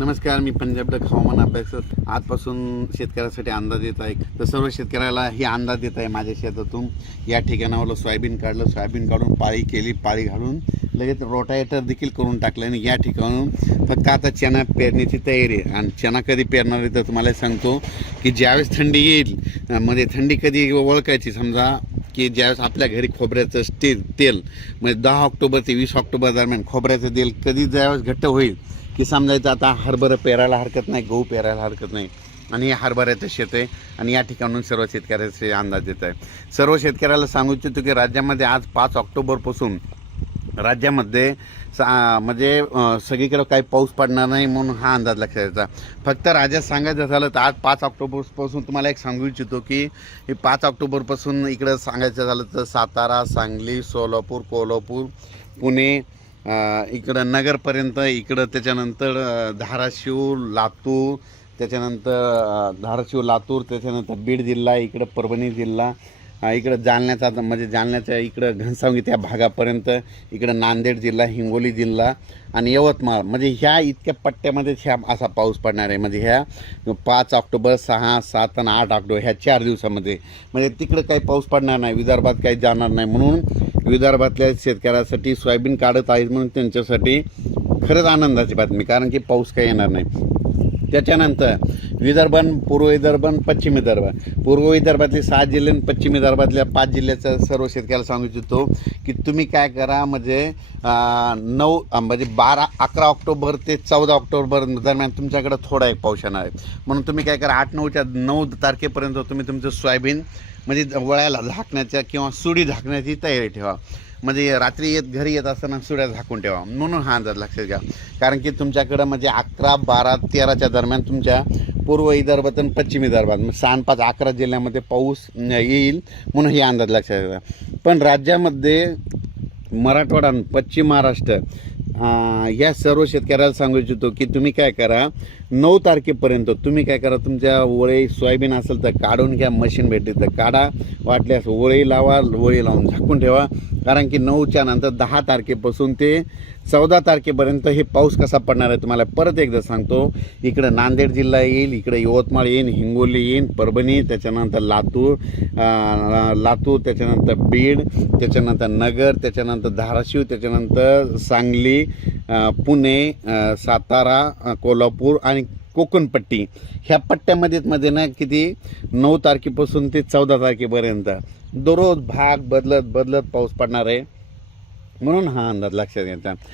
नमस्कार मी पंजाब डक हवामान अभ्यासक. आजपासून शेतकऱ्यासाठी अंदाज येत आहे. तर सर्व शेतकऱ्याला ही अंदाज येत आहे माझ्या शेतातून. या ठिकाणावर सोयाबीन काढलं. सोयाबीन काढून पाळी केली पाळी घालून लगेच रोटायटर देखील करून टाकलं आणि या ठिकाणून फक्त आता चणा पेरण्याची तयारी आहे. आणि चणा कधी पेरणार आहे तर तुम्हाला सांगतो की ज्यावेळेस थंडी येईल म्हणजे थंडी कधी ओळखायची. समजा की ज्यावेळेस आपल्या घरी खोबऱ्याचं स्टे तेल म्हणजे दहा ऑक्टोबर ते वीस ऑक्टोबर दरम्यान खोबऱ्याचं तेल कधी ज्यावेळेस घट्ट होईल की समजायचं आता हरभरं पेरायला हरकत नाही गहू पेरायला हरकत नाही. आणि हे हरभऱ्याचं शेत आहे. आणि या ठिकाणून सर्व शेतकऱ्याचे अंदाज येत आहे. सर्व शेतकऱ्याला सांगू इच्छितो की राज्यामध्ये आज पाच ऑक्टोबरपासून राज्यामध्ये सा म्हणजे सगळीकडे काही पाऊस पडणार नाही म्हणून हा अंदाज लक्षात यायचा फक्त राज्यात सांगायचं झालं तर आज पाच ऑक्टोबरपासून तुम्हाला एक सांगू इच्छितो की हे पाच ऑक्टोबरपासून इकडं सांगायचं झालं तर सातारा सांगली सोलापूर कोल्हापूर पुणे इकडं नगरपर्यंत इकडं त्याच्यानंतर धाराशिव लातूर त्याच्यानंतर धाराशिव लातूर त्याच्यानंतर बीड जिल्हा इकडं परभणी जिल्हा इकडं जालन्याचा म्हणजे जालन्याच्या इकडं घनसावंगी त्या भागापर्यंत इकडं नांदेड जिल्हा हिंगोली जिल्हा आणि यवतमाळ. म्हणजे ह्या इतक्या पट्ट्यामध्ये ह्या असा पाऊस पडणार आहे. म्हणजे ह्या पाच ऑक्टोबर सहा सात आणि आठ ऑक्टोबर ह्या चार दिवसामध्ये. म्हणजे तिकडं काही पाऊस पडणार नाही विदर्भात काही जाणार नाही म्हणून विदर्भातल्या शेतकऱ्यासाठी सोयाबीन काढत आहेत म्हणून त्यांच्यासाठी खरंच आनंदाची बातमी कारण की पाऊस काही येणार नाही. त्याच्यानंतर विदर्भन पूर्व विदर्भन पश्चिम विदर्भ. पूर्व विदर्भातले सात जिल्हे आणि पश्चिम विदर्भातल्या पाच जिल्ह्याचा सर्व शेतकऱ्याला सांगू इच्छितो की तुम्ही काय करा म्हणजे नऊ म्हणजे बारा अकरा ऑक्टोबर ते चौदा ऑक्टोबर दरम्यान तुमच्याकडे थोडा एक पाऊस येणार आहे. म्हणून तुम्ही काय करा आठ नऊच्या नऊ तारखेपर्यंत तुम्ही तुमचं सोयाबीन म्हणजे वळ्याला झाकण्याच्या किंवा सुडी झाकण्याची तयारी ठेवा. म्हणजे रात्री येत घरी येत असताना सुड्या झाकून ठेवा. म्हणून हा अंदाज लक्षात घ्या. कारण की तुमच्याकडं म्हणजे अकरा बारा तेराच्या दरम्यान तुमच्या पूर्व विदर्भात आणि पश्चिम विदर्भात. मग सहा पाच अकरा जिल्ह्यामध्ये पाऊस येईल म्हणून हे अंदाज लक्षात घ्या. पण राज्यामध्ये मराठवाडा पश्चिम महाराष्ट्र या सर्व शेतकऱ्याला सांगू इच्छितो की तुम्ही काय करा नऊ तारखेपर्यंत तुम्ही काय करा तुमच्या वळी सोयाबीन असेल तर काढून घ्या मशीन भेटली तर काढा वाटल्यास वळी लावा वळी लावून झाकून ठेवा. कारण की नऊच्या नंतर दहा तारखेपासून ते चौदा तारखेपर्यंत हे पाऊस कसा पडणार आहे तुम्हाला परत एकदा सांगतो. इकडं नांदेड जिल्हा येईल इकडं यवतमाळ येईल हिंगोली येईल परभणी त्याच्यानंतर लातूर लातूर त्याच्यानंतर बीड त्याच्यानंतर नगर त्याच्यानंतर धाराशिव त्याच्यानंतर सांगली पुणे सातारा कोल्हापूर आणि कोकणपट्टी. ह्या पट्ट्यामध्येच मध्ये ना किती नऊ तारखेपासून ते चौदा तारखेपर्यंत दररोज भाग बदलत बदलत पाऊस पडणार आहे. म्हणून हा अंदाज लक्षात घ्यायचा